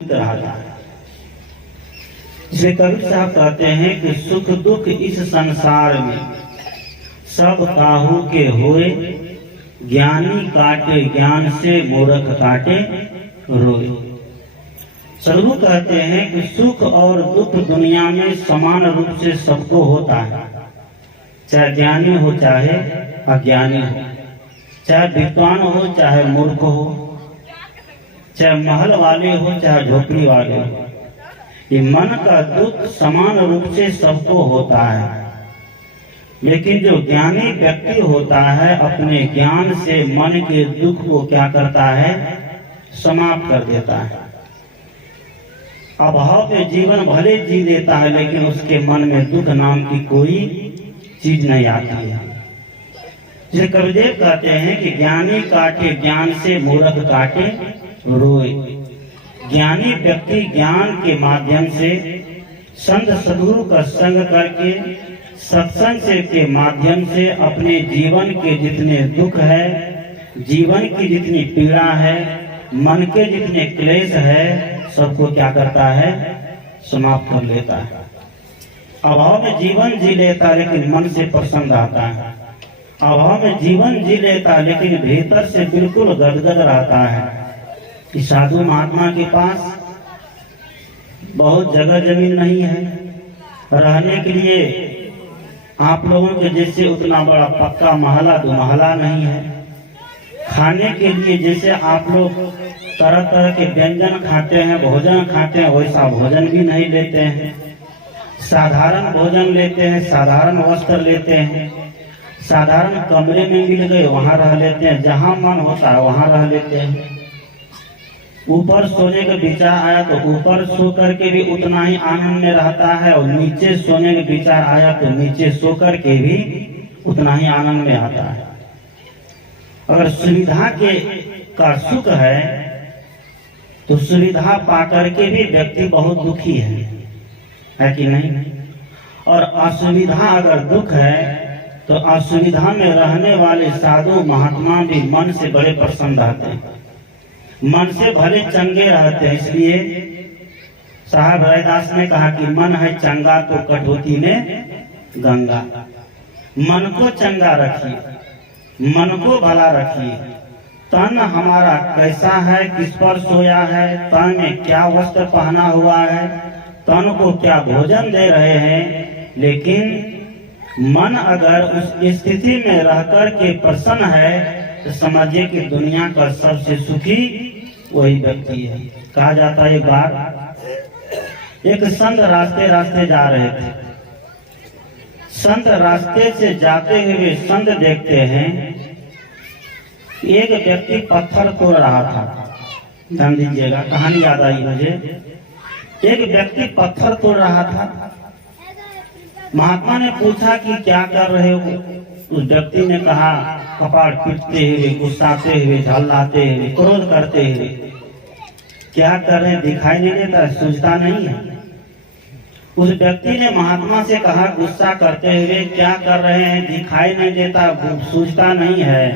रहा था। इसे कबीर साहब कहते हैं कि सुख दुख इस संसार में सब काहू के होए, ज्ञानी काटे ज्ञान से मूर्ख काटे रोए। सदगुरु कहते हैं कि सुख और दुख दुनिया में समान रूप से सबको होता है, चाहे ज्ञानी हो चाहे अज्ञानी हो, चाहे विद्वान हो चाहे मूर्ख हो, चाहे महल वाले हो चाहे झोपड़ी वाले हो। ये मन का दुख समान रूप से सबको होता है, लेकिन जो ज्ञानी व्यक्ति होता है अपने ज्ञान से मन के दुख को क्या करता है, समाप्त कर देता है। अभाव में जीवन भले जी लेता है, लेकिन उसके मन में दुख नाम की कोई चीज नहीं आती है। जिसे कबीर कहते हैं कि ज्ञानी काटे ज्ञान से मूर्ख काटे रोए। ज्ञानी व्यक्ति ज्ञान के माध्यम से संत सदगुरु का संग करके सत्संग से के माध्यम से अपने जीवन के जितने दुख है, जीवन की जितनी पीड़ा है, मन के जितने क्लेश है, सबको क्या करता है, समाप्त कर लेता है। अभाव में जीवन जी लेता है, लेकिन मन से प्रसन्न रहता है। अभाव में जीवन जी लेता है, लेकिन भीतर से बिल्कुल गदगद रहता है। कि साधु महात्मा के पास बहुत जगह जमीन नहीं है, रहने के लिए आप लोगों के जैसे उतना बड़ा पक्का महला दुमहला नहीं है, खाने के लिए जैसे आप लोग तरह तरह के व्यंजन खाते हैं, भोजन खाते हैं, वैसा भोजन भी नहीं लेते हैं। साधारण भोजन लेते हैं, साधारण वस्त्र लेते हैं, साधारण कमरे में मिल गए वहां रह लेते हैं, जहां मन होता है वहां रह लेते हैं। ऊपर सोने का विचार आया तो ऊपर सो करके भी उतना ही आनंद में रहता है, और नीचे सोने का विचार आया तो नीचे सो करके भी उतना ही आनंद में आता है। अगर सुविधा के का सुख है तो सुविधा पाकर के भी व्यक्ति बहुत दुखी है कि नहीं? और असुविधा अगर दुख है तो असुविधा में रहने वाले साधु महात्मा भी मन से बड़े प्रसन्न रहते हैं, मन से भले चंगे रहते हैं। इसलिए साहब रैदास ने कहा कि मन है चंगा तो कटौती में गंगा। मन को चंगा रखिए, मन को भला रखिए। तन हमारा कैसा है, किस पर सोया है, तन में क्या वस्त्र पहना हुआ है, तन को क्या भोजन दे रहे हैं, लेकिन मन अगर उस स्थिति में रहकर के प्रसन्न है तो समझिए कि दुनिया का सबसे सुखी वही व्यक्ति है। कहा जाता है एक बार एक संत रास्ते रास्ते जा रहे थे। संत रास्ते से जाते हुए संत देखते हैं एक व्यक्ति पत्थर तोड़ रहा था। ध्यान दीजिएगा, कहानी याद आई मुझे। एक व्यक्ति पत्थर तोड़ रहा था। महात्मा ने पूछा कि क्या कर रहे हो? उस व्यक्ति ने कहा, कपाड़ पीटते हुए, गुस्साते हुए, झल्लाते हुए, क्रोध करते हुए। क्या कर रहे हैं दिखाई नहीं देता, सूझता नहीं है। उस व्यक्ति ने महात्मा से कहा गुस्सा करते हुए, क्या कर रहे हैं दिखाई नहीं देता, सूझता नहीं है।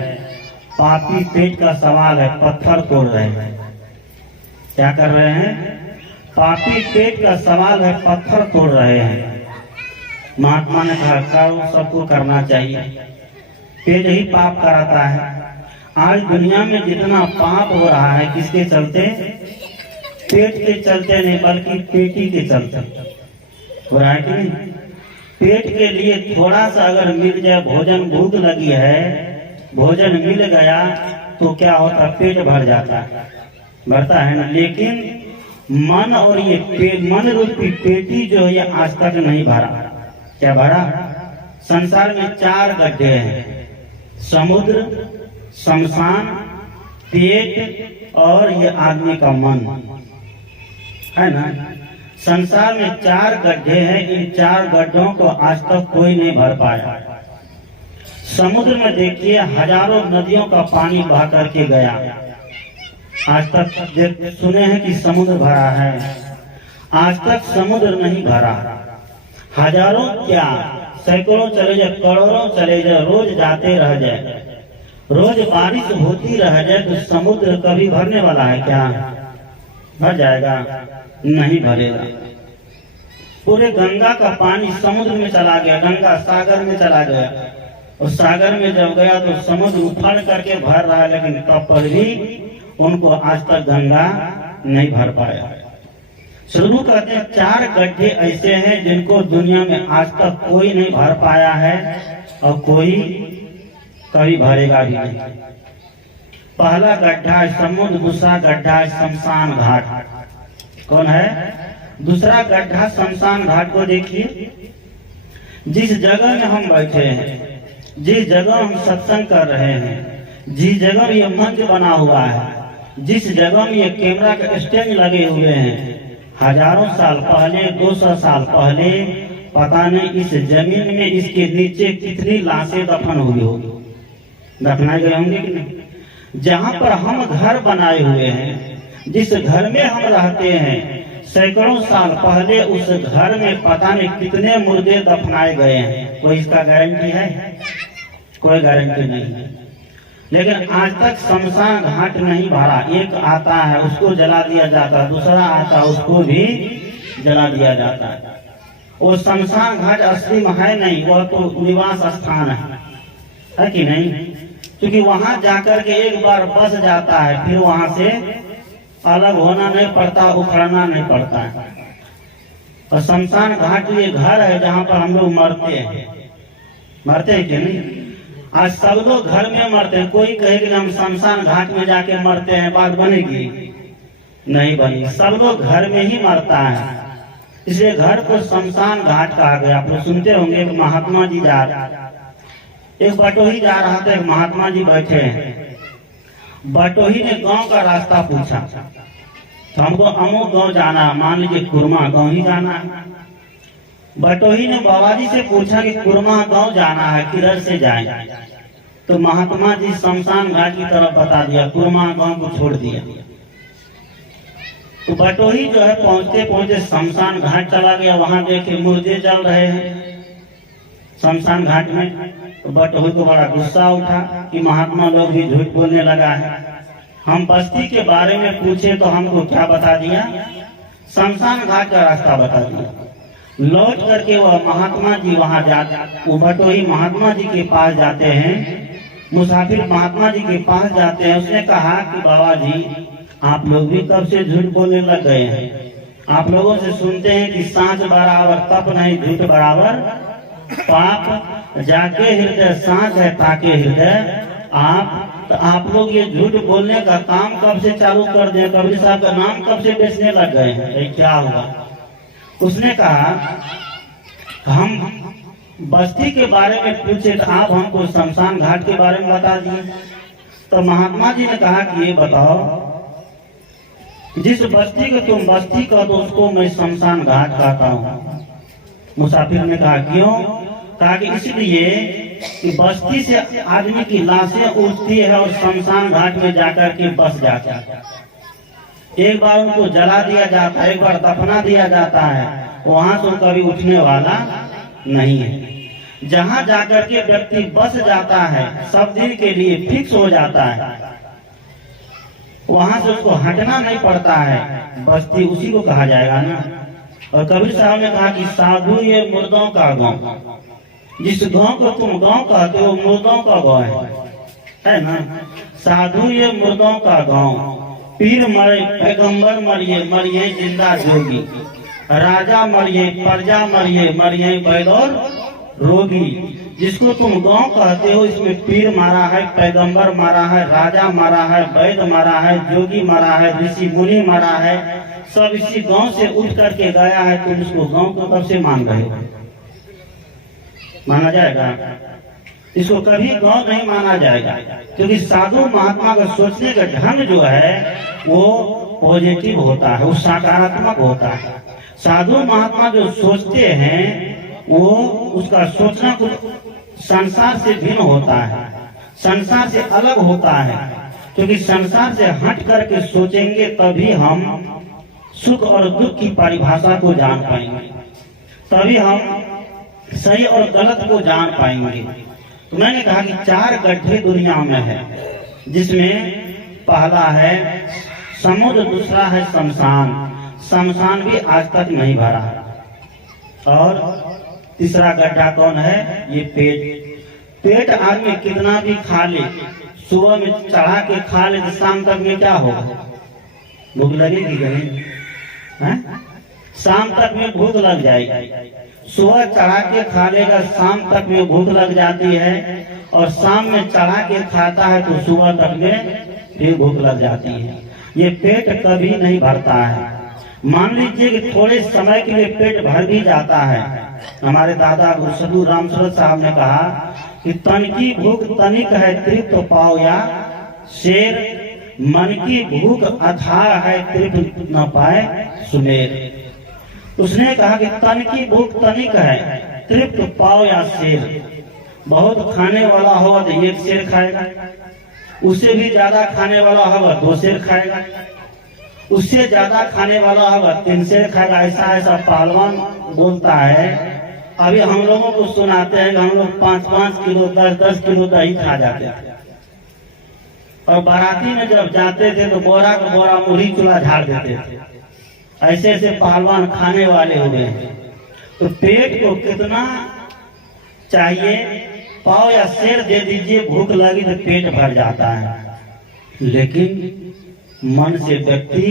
पापी पेट का सवाल है, पत्थर तोड़ रहे हैं। क्या कर रहे हैं? पापी पेट का सवाल है, पत्थर तोड़ रहे हैं। महात्मा ने कहा सबको करना चाहिए, पेट ही पाप कराता है। आज दुनिया में जितना पाप हो रहा है किसके चलते? पेट के चलते नहीं, बल्कि पेटी के चलते हो रहा है कि नहीं? पेट के लिए थोड़ा सा अगर मिल जाए, भोजन भूख लगी है, भोजन मिल गया तो क्या होता, पेट भर जाता है, भरता है ना। लेकिन मन और ये मन रूपी पेटी जो है ये आज तक नहीं भरा। क्या भरा? संसार में 4 गड्ढे हैं, समुद्र, शमशान, पेट और ये आदमी का मन है ना। संसार में 4 गड्ढे हैं, इन 4 गड्ढों को आज तक कोई नहीं भर पाया। समुद्र में देखिए हजारों नदियों का पानी बह करके गया, आज तक सुने हैं कि समुद्र भरा है, आज तक समुद्र नहीं भरा। हजारों क्या सैकड़ों चले जाए, करोड़ों चले जाए, रोज जाते रह जाए, रोज बारिश होती रह जाए तो समुद्र कभी भरने वाला है क्या? भर जाएगा? नहीं भरेगा। पूरे गंगा का पानी समुद्र में चला गया, गंगा सागर में चला गया, और सागर में जब गया तो समुद्र उफाड़ करके भर रहा है, लेकिन तब पर भी उनको आज तक गंगा नहीं भर पाया। शुरू कहते हैं 4 गड्ढे ऐसे हैं जिनको दुनिया में आज तक कोई नहीं भर पाया है और कोई कभी भरेगा भी नहीं। पहला गड्ढा है समुद्र, दूसरा गड्ढा है शमशान घाट। कौन है? दूसरा गड्ढा शमशान घाट को देखिए। जिस जगह में हम बैठे हैं, जिस जगह हम सत्संग कर रहे हैं, जिस जगह ये मंच बना हुआ है, जिस जगह में ये कैमरा के स्टैंड लगे हुए हैं, हजारों साल पहले, 200 साल पहले, पता नहीं इस जमीन में इसके नीचे कितनी लाशें दफन हुई होगी, दफनाए गए होंगे कि नहीं। जहाँ पर हम घर बनाए हुए हैं, जिस घर में हम रहते हैं, सैकड़ों साल पहले उस घर में पता नहीं कितने मुर्दे दफनाए गए हैं। कोई इसका गारंटी है? कोई गारंटी नहीं है। लेकिन आज तक शमशान घाट नहीं भरा। एक आता है उसको जला दिया जाता है, दूसरा आता है उसको भी जला दिया जाता है। वो शमशान घाट असली में है नहीं, वह तो निवास स्थान है कि नहीं? क्योंकि वहां जाकर के एक बार बस जाता है, फिर वहां से अलग होना नहीं पड़ता, उखड़ना नहीं पड़ता है। और शमशान घाट ये घर है जहाँ पर हम लोग मरते हैं। मरते हैं कि नहीं? आज सब लोग घर में मरते हैं। कोई कहे कि हम शमशान घाट में जाके मरते हैं, बात बनेगी? नहीं बनी। सब लोग घर में ही मरता है, इसलिए घर को शमशान घाट कहा गया। आप लोग सुनते होंगे एक महात्मा जी एक बटोही जा रहा था, एक महात्मा जी बैठे हैं। बटोही ने गांव का रास्ता पूछा, तो हमको अमुक गांव जाना, मान लीजिए कुरमा गांव ही जाना है। बटोही ने बाबा जी से पूछा कि कुरमा गांव जाना है, किधर से जाए? तो महात्मा जी शमशान घाट की तरफ बता दिया, कुरमा गांव को छोड़ दिया। तो बटोही जो है पहुंचते पहुंचते शमशान घाट चला गया। वहां देखे मुर्दे जल रहे हैं शमशान घाट में। तो बटोही को बड़ा गुस्सा उठा कि महात्मा लोग भी झूठ बोलने लगा है। हम बस्ती के बारे में पूछे तो हमको क्या बता दिया? शमशान घाट का रास्ता बता दिया। लौट करके वह महात्मा जी वहां जाते, वो बटोही महात्मा जी के पास जाते हैं, मुसाफिर महात्मा जी के पास जाते हैं। उसने कहा कि बाबा जी आप लोग भी कब से झूठ बोलने लग गए हैं? आप लोगों से सुनते हैं कि सांच बराबर तप नहीं, झूठ बराबर पाप, जाके हृदय सांच है ताके हृदय आप। तो आप लोग ये झूठ बोलने का काम कब से चालू कर दिए? कबीर साहब का नाम कब से बेचने लग गए हैं? क्या हुआ? उसने कहा हम बस्ती के बारे में पूछे तो आप हमको शमशान घाट के बारे में बता दिए। तो महात्मा जी ने कहा कि ये बताओ, जिस बस्ती को तुम बस्ती कहो तो उसको मैं शमशान घाट कहता हूँ। मुसाफिर ने कहा क्यों? कहा कि इसलिए कि बस्ती से आदमी की लाशें उठती है और शमशान घाट में जाकर के बस जाता है। एक बार उनको जला दिया जाता है, एक बार दफना दिया जाता है, वहां से कभी उठने वाला नहीं है। जहां जाकर के व्यक्ति बस जाता है, सब दिन के लिए फिक्स हो जाता है, वहां से उसको हटना नहीं पड़ता है, बस्ती उसी को कहा जाएगा ना। और कबीर साहब ने कहा कि साधु ये मुर्दों का गांव, जिस गांव को तुम गांव कहते हो मुर्दों का गांव है ना। साधु ये मुर्दों का गांव, पीर मरे पैगंबर मरिए, मरिए जिंदा जोगी, राजा मरिए प्रजा मरिए, मरिए बैल और रोगी। जिसको तुम गांव कहते हो इसमें पीर मारा है, पैगंबर मारा है, राजा मारा है, वैद मारा है, जोगी मारा है, ऋषि मुनि मारा है, सब इसी गांव से उठ करके गया है। तुम इसको गांव को कब से मान रहे हो? माना जाएगा? इसको कभी गांव नहीं माना जाएगा, क्योंकि साधु महात्मा का सोचने का ढंग जो है वो पॉजिटिव होता है, वो सकारात्मक होता है। साधु महात्मा जो सोचते हैं वो उसका सोचना कुछ संसार से भिन्न होता है, संसार से अलग होता है। क्योंकि संसार से हट करके सोचेंगे तभी हम सुख और दुख की परिभाषा को जान पाएंगे, तभी हम सही और गलत को जान पाएंगे। तो मैंने कहा कि 4 गड्ढे दुनिया में है, जिसमें पहला है समुद्र, दूसरा है शमशान, शमशान भी आज तक नहीं भरा। और तीसरा गड्ढा कौन है? ये पेट। पेट आदमी कितना भी खा ले, सुबह में चढ़ा के खा ले तो शाम तक में क्या होगा? भूख लगेगी नहीं? शाम तक में भूख लग जाएगी। सुबह चढ़ा के खा लेगा, शाम तक में भूख लग जाती है, और शाम में चढ़ा के खाता है तो सुबह तक में फिर भूख लग जाती है। ये पेट कभी नहीं भरता है। मान लीजिए कि थोड़े समय के लिए पेट भर भी जाता है। हमारे दादा गुरु रामसूरत साहब ने कहा कि तन की भूख तनिक है तृप्त पाओ या शेर, मन की भूख अथाह है तृप्त न पाए सुमेर। उसने कहा कि तन की भूख तनिक है तृप्त पाओ या शेर। बहुत खाने वाला होगा तो एक शेर खाएगा, उससे भी ज्यादा खाने वाला होगा 2 शेर खाएगा, उससे ज्यादा खाने वाला होगा 3 शेर खाएगा। ऐसा ऐसा पहलवान बोलता है। अभी हम लोगों को सुनाते हैं कि हम लोग 5-5 किलो 10-10 किलो दही खा जाते थे, और बाराती में जब जाते थे तो बोरा का बोरा मुरही चूल्हा झाड़ देते थे। ऐसे ऐसे पहलवान खाने वाले हुए हैं। तो पेट को कितना चाहिए? पाव या शेर दे दीजिए, भूख लगी तो पेट भर जाता है। लेकिन मन से व्यक्ति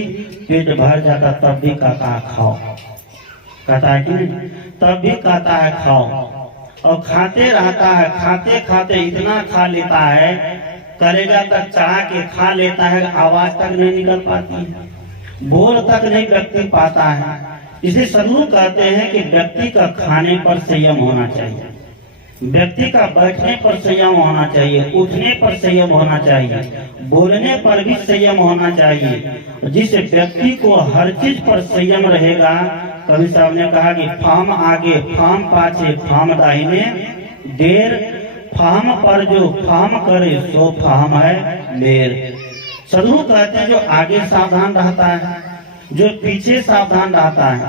पेट भर जाता तब भी कहता है खाओ, कहता है कि नहीं? तब भी कहता है खाओ, और खाते रहता है। खाते खाते इतना खा लेता है, कलेजा तक चढ़ा के खा लेता है, आवाज तक नहीं निकल पाती है, बोल तक नहीं व्यक्ति पाता है। इसे सदगुरु कहते हैं कि व्यक्ति का खाने पर संयम होना चाहिए, व्यक्ति का बैठने पर संयम होना चाहिए, उठने पर संयम होना चाहिए, बोलने पर भी संयम होना चाहिए। जिस व्यक्ति को हर चीज पर संयम रहेगा, कवि साहब ने कहा कि फाम आगे फाम पाछे फाम दाहिने, देर फाम पर जो फाम करे सो फाम है लेर। सदगुरु कहते हैं जो आगे सावधान रहता है, जो पीछे सावधान रहता है,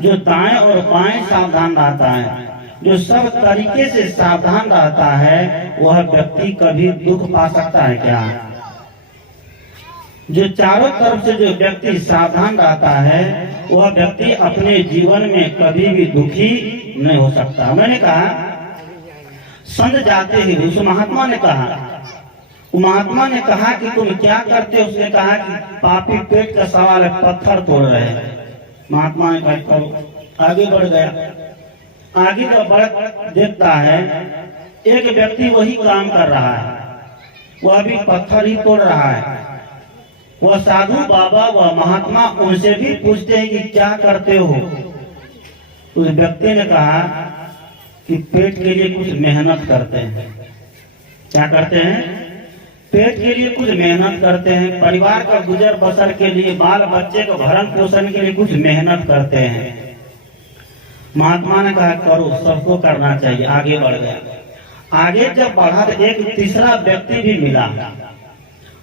जो दाएं और बाएं सावधान रहता है, जो सब तरीके से सावधान रहता है, वह व्यक्ति कभी दुख पा सकता है क्या? जो चारों तरफ से जो व्यक्ति सावधान रहता है, वह व्यक्ति अपने जीवन में कभी भी दुखी नहीं हो सकता। मैंने कहा संत जाते ही उस महात्मा ने कहा कि तुम क्या करते हो? उसने कहा कि पापी पेट का सवाल है, पत्थर तोड़ रहे हैं। महात्मा ने कहा करो। आगे बढ़ गया। आगे का बढ़ देखता है एक व्यक्ति वही काम कर रहा है, वह भी पत्थर ही तोड़ रहा है। वह साधु बाबा व महात्मा उनसे भी पूछते हैं कि क्या करते हो? उस व्यक्ति ने कहा कि पेट के लिए कुछ मेहनत करते हैं। क्या करते हैं? पेट के लिए कुछ मेहनत करते हैं, परिवार का गुजर बसर के लिए, बाल बच्चे का भरण पोषण के लिए कुछ मेहनत करते हैं। महात्मा ने कहा करो, सबको करना चाहिए। आगे बढ़ गया। आगे जब बढ़ा तो एक तीसरा व्यक्ति भी मिला।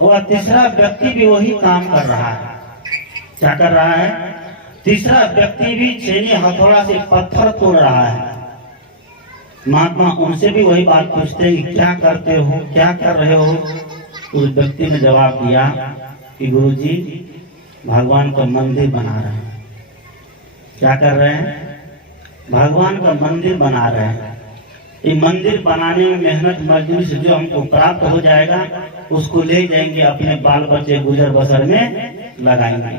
वह तीसरा व्यक्ति भी वही काम कर रहा है। क्या कर रहा है? तीसरा व्यक्ति भी छेनी हथौड़ा से पत्थर तोड़ रहा है। महात्मा उनसे भी वही बात पूछते हैं कि क्या करते हो, क्या कर रहे हो? उस व्यक्ति ने जवाब दिया कि गुरुजी भगवान का मंदिर बना रहे हैं। क्या कर रहे हैं? भगवान का मंदिर बना रहे हैं। ये मंदिर बनाने में मेहनत मजदूरी से जो हमको प्राप्त हो जाएगा, उसको ले जाएंगे अपने बाल बच्चे गुजर बसर में लगाएंगे।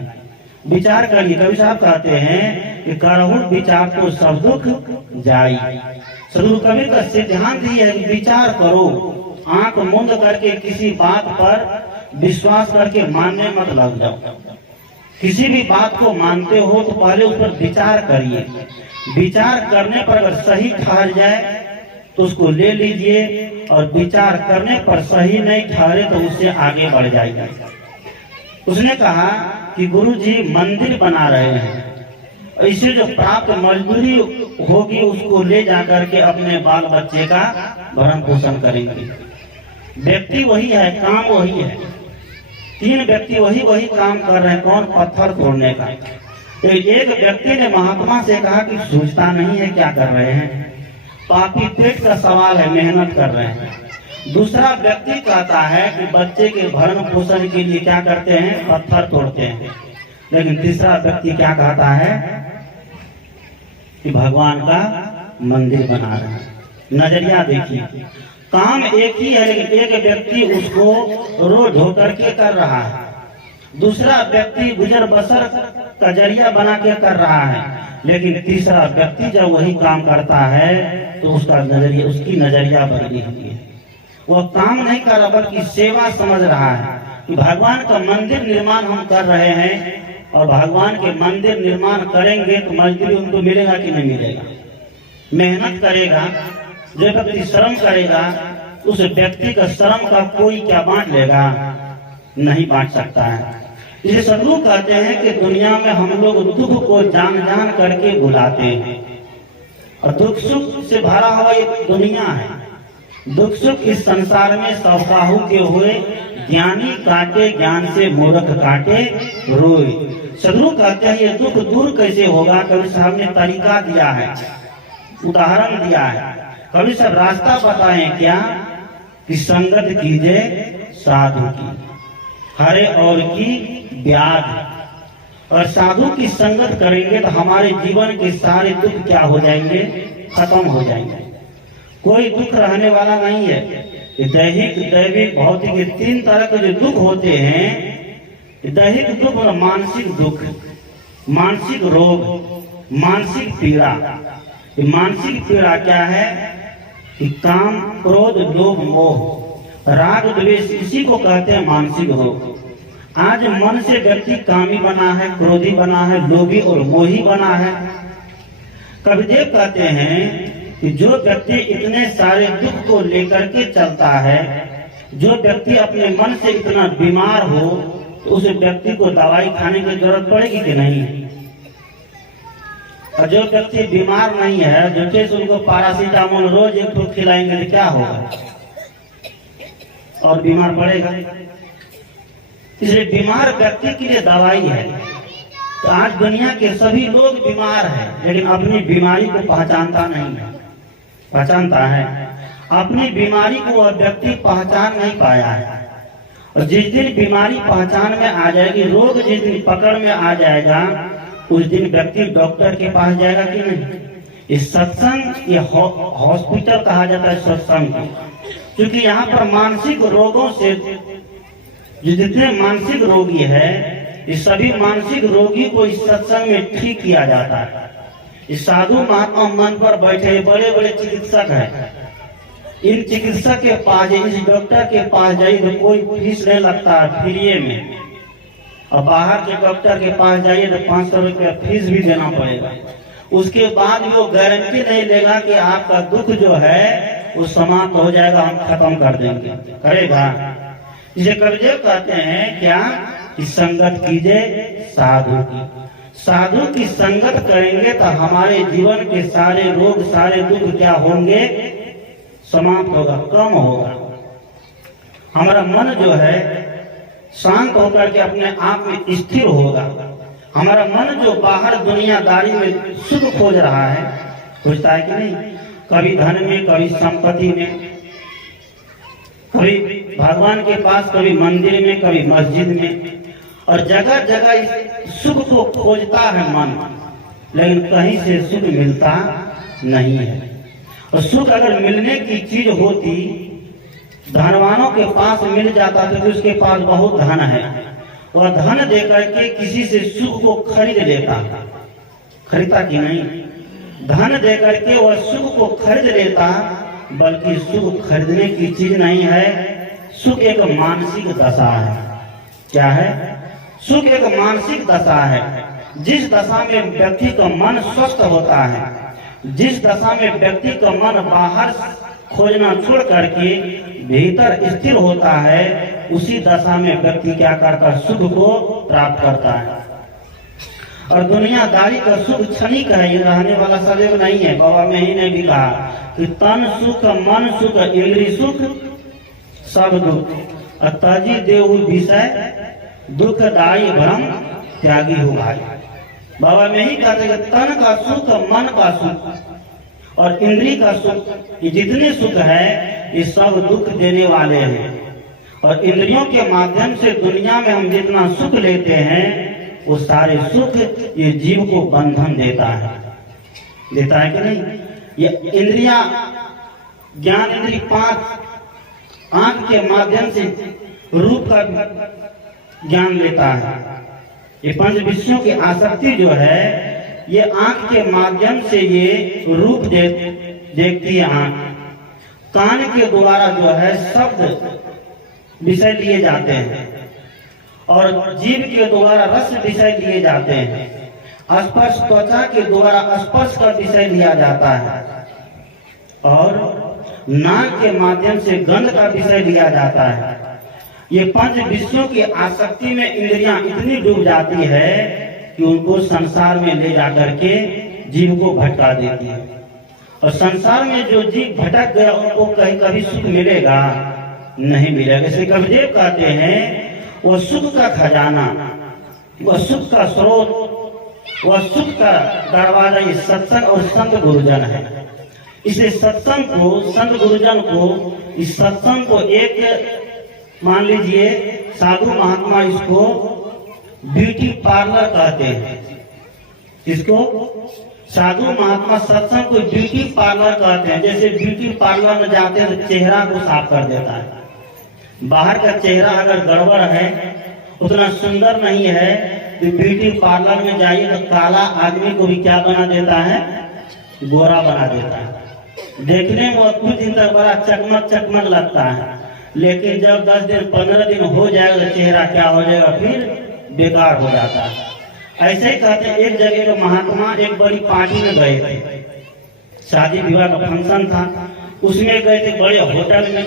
विचार करिए। कवि साहब कहते हैं कि करहु विचार तो सब दुख जाई। सदगुरु कबीर का सिद्धांत ही है कि विचार करो, आंख मूंद करके किसी बात पर विश्वास करके मानने मत लग जाओ। किसी भी बात को मानते हो तो पहले उस पर विचार करिए। विचार करने पर अगर सही ठहर जाए तो उसको ले लीजिए, और विचार करने पर सही नहीं ठहरे तो उससे आगे बढ़ जाएगा। उसने कहा कि गुरुजी मंदिर बना रहे हैं, इससे जो प्राप्त मजदूरी होगी उसको ले जाकर के अपने बाल बच्चे का भरण पोषण करेंगे। व्यक्ति वही है, काम वही है। 3 व्यक्ति वही काम कर रहे हैं। कौन? पत्थर तोड़ने का। एक व्यक्ति ने महात्मा से कहा कि सोचता नहीं है क्या कर रहे हैं? पापी पेट का सवाल है, मेहनत कर रहे हैं। दूसरा व्यक्ति कहता है कि बच्चे के भरण पोषण के लिए क्या करते हैं, पत्थर तोड़ते हैं। लेकिन तीसरा व्यक्ति क्या कहता है कि भगवान का मंदिर बना रहा है। नजरिया देखिए, काम एक ही है लेकिन एक व्यक्ति उसको रोज धो करके कर रहा है, दूसरा व्यक्ति गुजर बसर का जरिया बना के कर रहा है, लेकिन तीसरा व्यक्ति जब वही काम करता है तो उसका नजरिया, उसकी नजरिया बदली होती है। वह काम नहीं कर रहा बल्कि सेवा समझ रहा है कि भगवान का मंदिर निर्माण हम कर रहे हैं, और भगवान के मंदिर निर्माण करेंगे तो मजदूरी उनको मिलेगा कि नहीं मिलेगा। मेहनत करेगा, जो व्यक्ति श्रम करेगा उस व्यक्ति का श्रम का कोई क्या बांट लेगा, नहीं बांट सकता है। इसे सदगुरु कहते हैं कि दुनिया में हम लोग दुख को जान जान करके भुलाते हैं, और दुख सुख से भरा हुआ एक दुनिया है। दुख सुख इस संसार में सौकाहू के हुए, ज्ञानी काटे ज्ञान से मूर्ख काटे रोए। सदगुरु कहते हैं ये दुख दूर कैसे होगा। कभी साहब ने तरीका दिया है, उदाहरण दिया है, कभी सब रास्ता बताएं क्या कि संगत कीजिए साधु की, हरे और की ब्याज। और साधु की संगत करेंगे तो हमारे जीवन के सारे दुख क्या हो जाएंगे, खत्म हो जाएंगे। कोई दुख रहने वाला नहीं है। दैहिक, दैविक, भौतिक, ये तीन तरह के जो दुख होते हैं, दैहिक दुख और मानसिक दुख, मानसिक रोग, मानसिक पीड़ा। मानसिक पीड़ा क्या है कि काम, क्रोध, लोभ, मोह, राग, द्वेष, इसी को कहते हैं मानसिक रोग। आज मन से व्यक्ति कामी बना है, क्रोधी बना है, लोभी और मोही बना है। कबीरदेव कहते हैं कि जो व्यक्ति इतने सारे दुख को लेकर के चलता है, जो व्यक्ति अपने मन से इतना बीमार हो, तो उस व्यक्ति को दवाई खाने की जरूरत पड़ेगी कि नहीं। और जो व्यक्ति बीमार नहीं है, जो चीज उनको पैरासीटामोल रोज एक ठो खिलाएंगे तो क्या होगा, और बीमार पड़ेगा। इसलिए बीमार व्यक्ति के लिए दवाई है। तो आज दुनिया के सभी लोग बीमार हैं, लेकिन अपनी बीमारी को पहचानता नहीं है। पहचानता है अपनी बीमारी को, वह व्यक्ति पहचान नहीं पाया है। और जिस दिन बीमारी पहचान में आ जाएगी, रोग जिस दिन पकड़ में आ जाएगा, उस दिन व्यक्ति डॉक्टर के पास जाएगा कि नहीं। इस सत्संग, ये हॉस्पिटल कहा जाता है सत्संग, क्योंकि यहाँ पर मानसिक रोगों से, जो जितने मानसिक रोगी है, इस सभी मानसिक रोगी को इस सत्संग में ठीक किया जाता है। इस साधु महात्मा मन पर बैठे बड़े बड़े चिकित्सक हैं, इन चिकित्सक के पास, इस डॉक्टर के पास जाइए तो कोई फीस नहीं लगता है, फ्री में। और बाहर के डॉक्टर के पास जाइए तो 500 रुपया फीस भी देना पड़ेगा। उसके बाद वो गारंटी नहीं लेगा कि आपका दुख जो है वो समाप्त हो जाएगा, हम खत्म कर देंगे, करेगा। इसे कबीरदेव कहते हैं क्या कि संगत कीजिए साधु की। साधु की संगत करेंगे तो हमारे जीवन के सारे रोग, सारे दुख क्या होंगे, समाप्त होगा, कम होगा। हमारा मन जो है शांत होकर के अपने आप में स्थिर होगा। हमारा मन जो बाहर दुनियादारी में सुख खोज रहा है, खोजता है कि नहीं, कभी धन में, कभी संपत्ति में, कभी भगवान के पास, कभी मंदिर में, कभी मस्जिद में, और जगह जगह सुख को खोजता है मन, लेकिन कहीं से सुख मिलता नहीं है। और सुख अगर मिलने की चीज होती, धनवानों के पास मिल जाता था, तो उसके पास बहुत धन है, वह धन देकर के किसी से सुख को खरीद लेता, खरीदता कि नहीं। धन देकर के वह सुख को खरीद लेता, बल्कि सुख खरीदने की चीज नहीं है। सुख एक मानसिक दशा है। क्या है? सुख एक मानसिक दशा है। जिस दशा में व्यक्ति का मन स्वस्थ होता है, जिस दशा में व्यक्ति का मन बाहर खोजना छोड़ करके भीतर स्थिर होता है, उसी दशा में व्यक्ति क्या करता है, सुख को प्राप्त करता है। और दुनियादारी का सुख क्षणिक है, ये रहने वाला सदैव नहीं है। बाबा में ही ने भी कहा कि तन सुख, मन सुख, इंद्रिय सुख, सब दुख, अताजी देव विषय दुखदायी भ्रम त्यागी हो भाई। बाबा में ही कहते कि तन का सुख, मन का सुख और इंद्री का सुख, ये जितने सुख है ये सब दुख देने वाले हैं। और इंद्रियों के माध्यम से दुनिया में हम जितना सुख लेते हैं वो सारे सुख ये जीव को बंधन देता है कि नहीं। ये इंद्रियां, ज्ञान इंद्री 5 आंख के माध्यम से रूप का ज्ञान लेता है। ये 5 विषयों की आसक्ति जो है ये आंख के माध्यम से ये रूप देखती है आंख। कान के द्वारा जो है शब्द विषय लिए जाते हैं और जीभ के द्वारा रस विषय लिए जाते हैं। स्पर्श, त्वचा के द्वारा स्पर्श का विषय लिया जाता है और नाक के माध्यम से गंध का विषय लिया जाता है। ये 5 विषयों की आसक्ति में इंद्रियां इतनी डूब जाती है कि उनको संसार में ले जाकर के जीव को भटका देती है। और संसार में जो जीव भटक गया उनको कहीं कभी सुख मिलेगा नहीं मिलेगा। जैसे कबीरदेव कहते हैं वो सुख का खजाना, वह सुख का स्रोत, वह सुख का दरवाजा ये सत्संग और संत गुरुजन है। इसे सत्संग को, संत गुरुजन को, इस सत्संग को एक मान लीजिए साधु महात्मा इसको ब्यूटी पार्लर कहते हैं। इसको साधु महात्मा सत्संग को ब्यूटी पार्लर कहते हैं। जैसे ब्यूटी पार्लर में जाते हैं तो चेहरा को साफ कर देता है। बाहर का चेहरा अगर गड़बड़ है, उतना सुंदर नहीं है, तो ब्यूटी पार्लर में जाइए तो काला आदमी को भी क्या बना देता है, गोरा बना देता है। देखने में कुछ दिन तक बड़ा चकमक लगता है, लेकिन जब 10 दिन 15 दिन हो जाएगा तो चेहरा क्या हो जाएगा, फिर बेकार हो जाता है। ऐसे ही कहते हैं। एक जगह के महात्मा एक बड़ी पार्टी में गए थे, शादी विवाह का फंक्शन था, उसमें गए थे। बड़े होटल में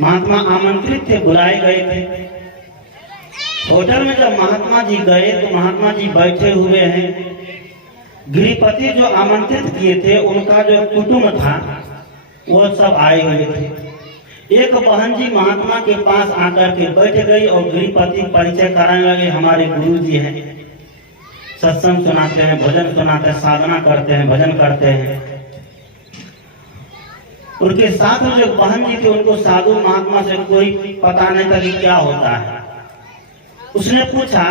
महात्मा आमंत्रित थे, बुलाए गए थे। होटल में जब महात्मा जी गए तो महात्मा जी बैठे हुए हैं। गृहपति जो आमंत्रित किए थे उनका जो कुटुंब था वो सब आए हुए थे। एक बहन जी महात्मा के पास आकर के बैठ गई और गृहपति परिचय कराने लगे, हमारे गुरु जी हैं, सत्संग सुनाते हैं, भजन सुनाते हैं, साधना करते हैं, भजन करते हैं। उनके साथ में जो बहन जी थे उनको साधु महात्मा से कोई पता नहीं था कि क्या होता है। उसने पूछा,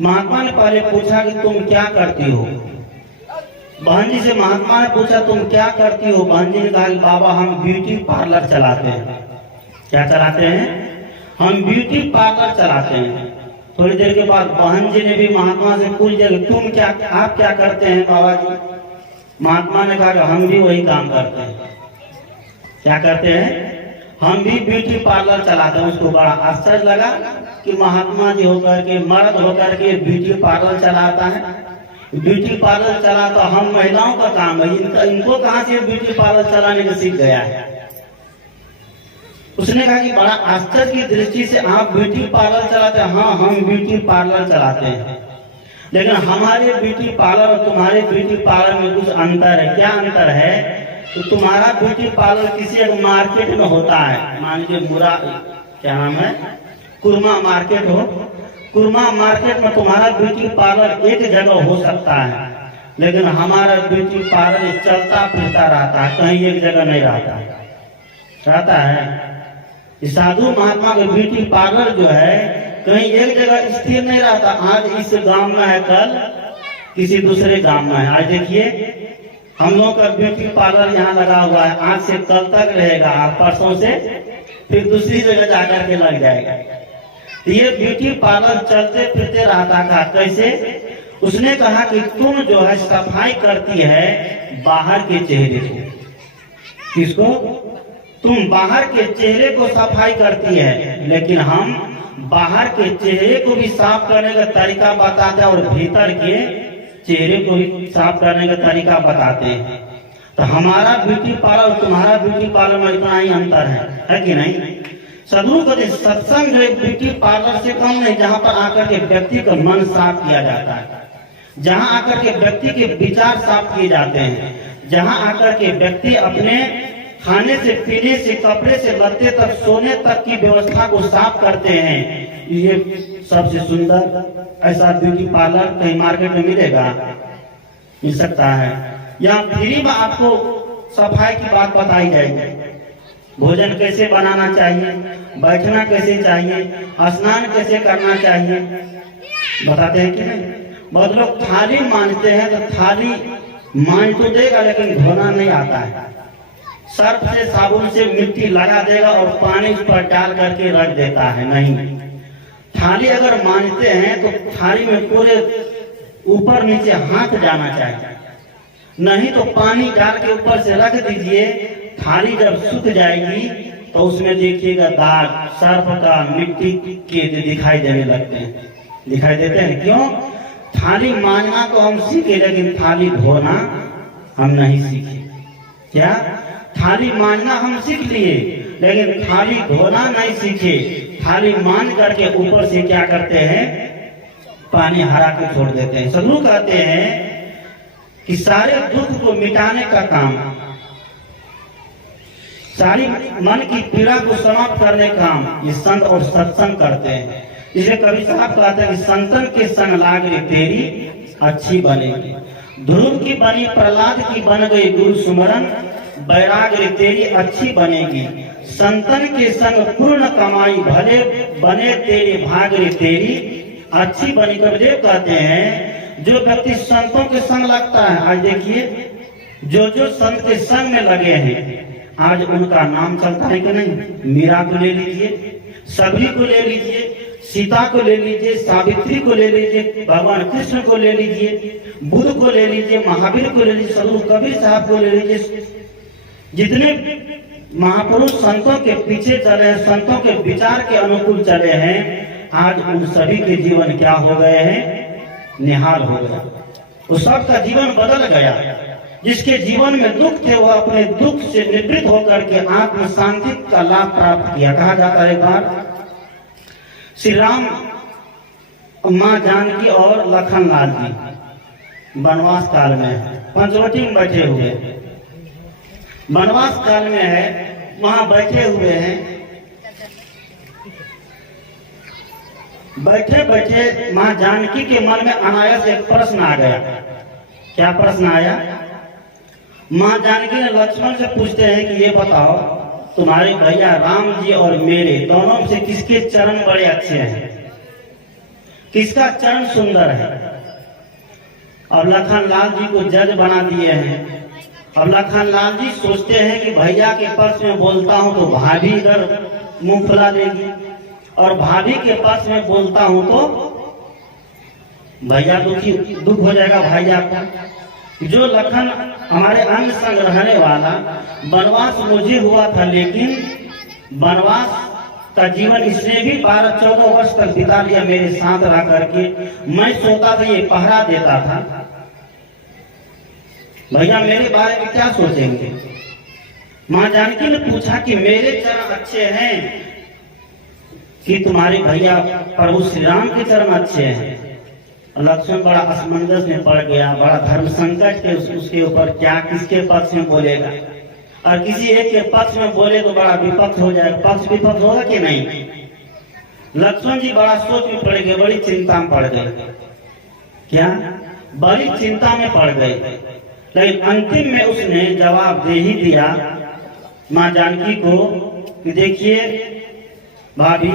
महात्मा ने पहले पूछा कि तुम क्या करती हो। बहन जी से महात्मा ने पूछा तुम क्या करती हो। बहन जी ने कहा कि बाबा हम ब्यूटी पार्लर चलाते हैं। क्या चलाते हैं? हम ब्यूटी पार्लर चलाते हैं। थोड़ी देर के बाद बहन जी ने भी महात्मा से पूछ दिया तुम क्या, आप क्या करते हैं बाबा जी। महात्मा ने कहा कि हम भी वही काम करते हैं। क्या करते हैं? हम भी ब्यूटी पार्लर चलाते हैं। उसको बड़ा आश्चर्य लगा कि महात्मा जी होकर के, मर्द होकर के ब्यूटी पार्लर चलाता है। ब्यूटी पार्लर चला तो हम महिलाओं का काम है, इनको कहां से ब्यूटी पार्लर चलाने का सीख गया है। उसने कहा कि बड़ा आश्चर्य की दृष्टि से आप ब्यूटी पार्लर चलाते हैं। हाँ, हम ब्यूटी पार्लर चलाते हैं, लेकिन हमारे ब्यूटी पार्लर और तुम्हारे ब्यूटी पार्लर में कुछ अंतर है। क्या अंतर है? तो तुम्हारा ब्यूटी पार्लर किसी एक मार्केट में होता है, मान लीजिए क्या नाम है, कुरमा मार्केट हो। कुरमा मार्केट में तुम्हारा ब्यूटी पार्लर एक जगह हो सकता है, लेकिन हमारा ब्यूटी पार्लर चलता फिरता रहता है, कहीं एक जगह नहीं रहता है। साधु महात्मा का ब्यूटी पार्लर जो है कहीं एक जगह स्थिर नहीं रहता। आज इस गांव में है, कल किसी दूसरे गांव में है। आज देखिए हम लोग का ब्यूटी पार्लर यहाँ लगा हुआ है, आज से कल तक रहेगा, परसों से फिर दूसरी जगह जाकर के लग जाएगा। ये ब्यूटी पार्लर चलते फिरते रहता था। कैसे? उसने कहा कि तुम जो है सफाई करती है बाहर के चेहरे को। किसको? तुम बाहर के चेहरे को सफाई करती है, लेकिन हम बाहर के चेहरे को भी साफ करने का तरीका बताते हैं और भीतर के चेहरे को भी साफ करने का तरीका बताते हैं। तो हमारा ब्यूटी पार्लर और तुम्हारा ब्यूटी पार्लर में इतना ही अंतर है कि नहीं? सदगुरु कहते सत्संग जो एक ब्यूटी पार्लर से कम नहीं, जहाँ पर आकर के व्यक्ति का मन साफ किया जाता है, जहाँ आकर के व्यक्ति के विचार साफ किए जाते हैं, जहाँ आकर के व्यक्ति अपने खाने से, पीने से, कपड़े से, लत्ते तक, सोने तक की व्यवस्था को साफ करते हैं। ये सबसे सुंदर ऐसा ब्यूटी पार्लर कहीं मार्केट में मिलेगा? मिल सकता है? यहाँ फ्री में आपको सफाई की बात बताई जाएगी। भोजन कैसे बनाना चाहिए, बैठना कैसे चाहिए, स्नान कैसे करना चाहिए, बताते हैं कि नहीं। बहुत लोग थाली मांजते हैं तो थाली मांज तो देगा लेकिन धोना नहीं आता है। सर्फ से साबुन से मिट्टी लगा देगा और पानी उस पर डाल करके रख देता है। नहीं, थाली अगर मांजते हैं तो थाली में पूरे ऊपर नीचे हाथ जाना चाहिए, नहीं तो पानी डाल के ऊपर से रख दीजिए। थाली जब सूख जाएगी तो उसमें देखिएगा दाग सर्फ का मिट्टी के दिखाई देने लगते हैं, दिखाई देते हैं। क्यों? थाली मांजना तो हम सीखे लेकिन थाली धोना हम नहीं सीखे। क्या? थाली मांजना हम सीख लिए लेकिन थाली धोना नहीं सीखे। थाली मांज करके ऊपर से क्या करते हैं, पानी हरा के छोड़ देते हैं। सदगुरु कहते हैं कि सारे दुख को मिटाने का काम, सारी मन की पीड़ा को समाप्त करने का काम ये संत और सत्संग करते हैं। इसलिए कवि साहब कहते हैं कि संतन के संग लाग रे तेरी अच्छी बनेगी। ध्रुव की बनी प्रहलाद की बन गई गुरु सुमरन, बैराग रे तेरी अच्छी बनेगी। संतन के संग पूर्ण कमाई भले बने तेरे भाग रे तेरी अच्छी बनी। कबीर कहते हैं जो व्यक्ति संतों के संग लगता है, आज देखिए जो संत के संग में लगे हैं आज उनका नाम चलता है कि नहीं। मीरा को ले लीजिए, सबरी को ले लीजिए, सीता को ले लीजिए, सावित्री को ले लीजिए, भगवान कृष्ण को ले लीजिए, बुद्ध को ले लीजिए, महावीर को ले लीजिए, सदगुरु कबीर साहब को ले लीजिए। जितने महापुरुष संतों के पीछे चले हैं, संतों के विचार के अनुकूल चले हैं, आज उन सभी के जीवन क्या हो गए हैं, निहाल हो गया। उस सबका जीवन बदल गया। जिसके जीवन में दुख थे वो अपने दुख से निवृत्त होकर के आत्म शांति का लाभ प्राप्त किया। कहा जाता है एक बार श्री राम, माँ जानकी और लखन लाल जी वनवास काल में है, पंचवटी में बैठे हुए, वनवास काल में है, वहां बैठे हुए हैं। बैठे बैठे माँ जानकी के मन में अनायास एक प्रश्न आ गया। क्या प्रश्न आया? माँ जानकी ने लक्ष्मण से पूछते हैं कि ये बताओ तुम्हारे भैया राम जी और मेरे दोनों से किसके चरण बड़े अच्छे हैं, किसका चरण सुंदर है। अब लखन लाल जी को जज बना दिए हैं। अब लखन लाल जी सोचते हैं कि भैया के पक्ष में बोलता हूं तो भाभी इधर मुंह फुला लेगी और भाभी के पक्ष में बोलता हूं तो भैया दुख हो जाएगा भैया का। जो लखन हमारे अंग संग रहने वाला, वनवास मुझे हुआ था लेकिन वनवास का जीवन इसने भी 12-14 वर्ष तक बिता लिया मेरे साथ रह करके। मैं सोता था ये पहरा देता था, भैया मेरे बारे में क्या सोचेंगे। माँ जानकी ने पूछा कि मेरे चरण अच्छे हैं कि तुम्हारे भैया प्रभु श्री राम के चरण अच्छे हैं। लक्ष्मण बड़ा असमंजस में पड़ गया, बड़ा धर्म संकट के उसके ऊपर क्या किसके पक्ष में बोलेगा, और किसी एक के पक्ष में बोले तो बड़ा विपक्ष हो जाएगा, पक्ष विपक्ष होगा कि नहीं। लक्ष्मण जी बड़ा सोच में पड़ गए, बड़ी चिंता में पड़ गए। क्या? बड़ी चिंता में पड़ गए। लेकिन अंतिम में उसने जवाब दे ही दिया माँ जानकी को कि देखिए भाभी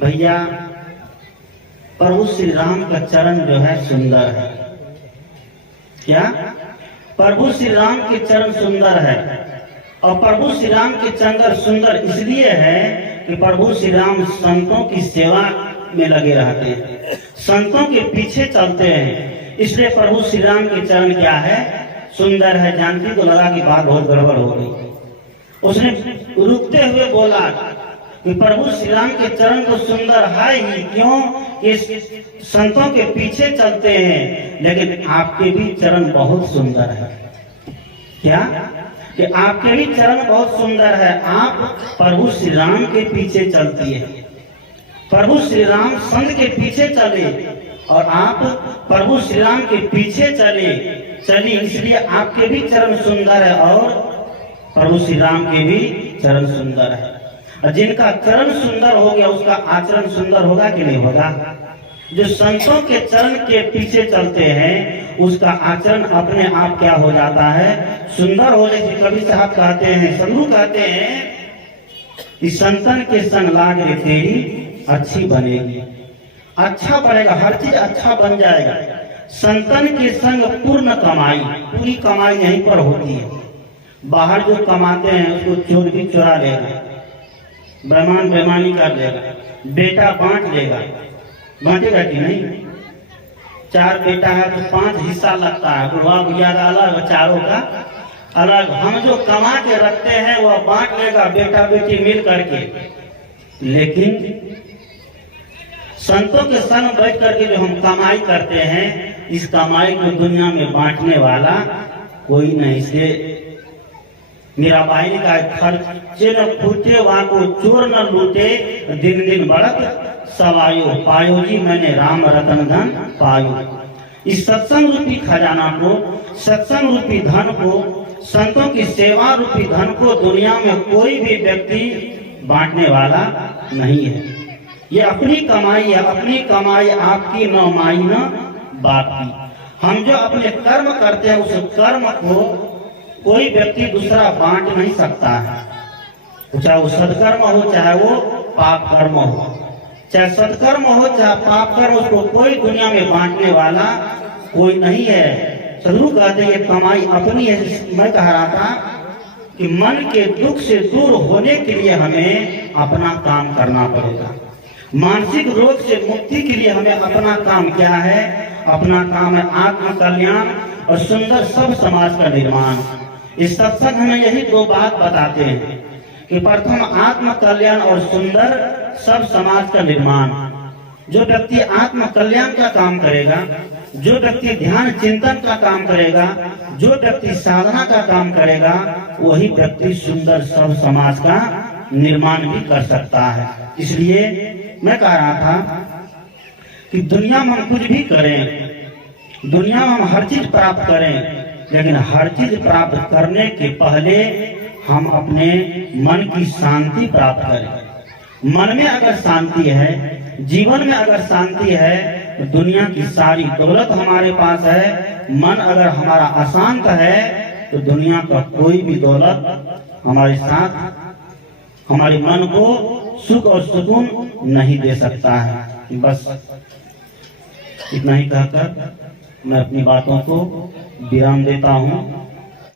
भैया प्रभु श्री राम का चरण जो है सुंदर है। क्या? प्रभु श्री राम के चरण सुंदर है। और प्रभु श्री राम के चरण सुंदर इसलिए है कि प्रभु श्री राम संतों की सेवा में लगे रहते हैं, संतों के पीछे चलते हैं, इसलिए प्रभु श्री राम के चरण क्या है, सुंदर है। जानकी को लगा कि बात बहुत गड़बड़ हो गई। उसने रुकते हुए बोला कि प्रभु श्री राम के चरण तो सुंदर है ही, क्यों कि संतों के पीछे चलते हैं, लेकिन आपके भी चरण बहुत सुंदर है। क्या? कि आपके भी चरण बहुत सुंदर है। आप प्रभु श्री राम के पीछे चलती है, प्रभु श्री राम संत के पीछे चले और आप प्रभु श्री राम के पीछे चली, इसलिए आपके भी चरण सुंदर है और प्रभु श्री राम के भी चरण सुंदर है। और जिनका चरण सुंदर हो गया उसका आचरण सुंदर होगा कि नहीं होगा। जो संतों के चरण के पीछे चलते हैं उसका आचरण अपने आप क्या हो जाता है, सुंदर हो जाए। कवि साहब कहते हैं, सदगुरु कहते हैं कि संतन के संग लाग रे तेरी अच्छी बनेगी, अच्छा बनेगा, हर चीज अच्छा बन जाएगा। संतन के संग पूर्ण कमाई, पूरी कमाई यहीं पर होती है। बाहर जो कमाते हैं उसको चोर भी चुरा लेगा, बेईमान बेईमानी कर लेगा, बेटा बांट लेगा, बांटेगा कि नहीं? 4 बेटा है तो 5 हिस्सा लगता है, बुढ़वा भैया का अलग, चारों का अलग। हम जो कमा के रखते हैं वह बांट लेगा बेटा बेटी मिल करके। लेकिन संतों के संग बैठ करके जो हम कमाई करते हैं, इस कमाई को दुनिया में बांटने वाला कोई नहीं। से मीराबाई का खर्चे न फूटे वहां को चोर न लूटे, दिन दिन बढ़त सवायो पायो जी मैंने राम रतन धन पायो। इस सत्संग रूपी खजाना को, सत्संग रूपी धन को, संतों की सेवा रूपी धन को दुनिया में कोई भी व्यक्ति बांटने वाला नहीं है। ये अपनी कमाई है, अपनी कमाई आपकी न माई न बाप की। हम जो अपने कर्म करते हैं उस कर्म को कोई व्यक्ति दूसरा बांट नहीं सकता है। चाहे वो सदकर्म हो चाहे वो पाप कर्म हो, चाहे सदकर्म हो चाहे पाप कर्म, उसको कोई दुनिया में बांटने वाला कोई नहीं है। सदगुरु कहते हैं कमाई अपनी है। मैं कह रहा था कि मन के दुख से दूर होने के लिए हमें अपना काम करना पड़ेगा। मानसिक रोग से मुक्ति के लिए हमें अपना काम क्या है? अपना काम है आत्म कल्याण और सुंदर सब समाज का निर्माण। इस सत्संग हमें यही 2 बात बताते हैं कि प्रथम आत्म कल्याण और सुंदर सब समाज का निर्माण। जो व्यक्ति आत्म कल्याण का काम करेगा, जो व्यक्ति ध्यान चिंतन का काम करेगा, जो व्यक्ति साधना का काम करेगा, वही व्यक्ति सुंदर सब समाज का निर्माण भी कर सकता है। इसलिए मैं कह रहा था कि दुनिया में हम कुछ भी करें, दुनिया में हम हर चीज प्राप्त करें, लेकिन हर चीज प्राप्त करने के पहले हम अपने मन की शांति प्राप्त करें। मन में अगर शांति है, जीवन में अगर शांति है, तो दुनिया की सारी दौलत हमारे पास है। मन अगर हमारा अशांत है तो दुनिया का कोई भी दौलत हमारे साथ हमारे मन को सुख और सुकून नहीं दे सकता है। बस इतना ही कहकर मैं अपनी बातों को विराम देता हूँ।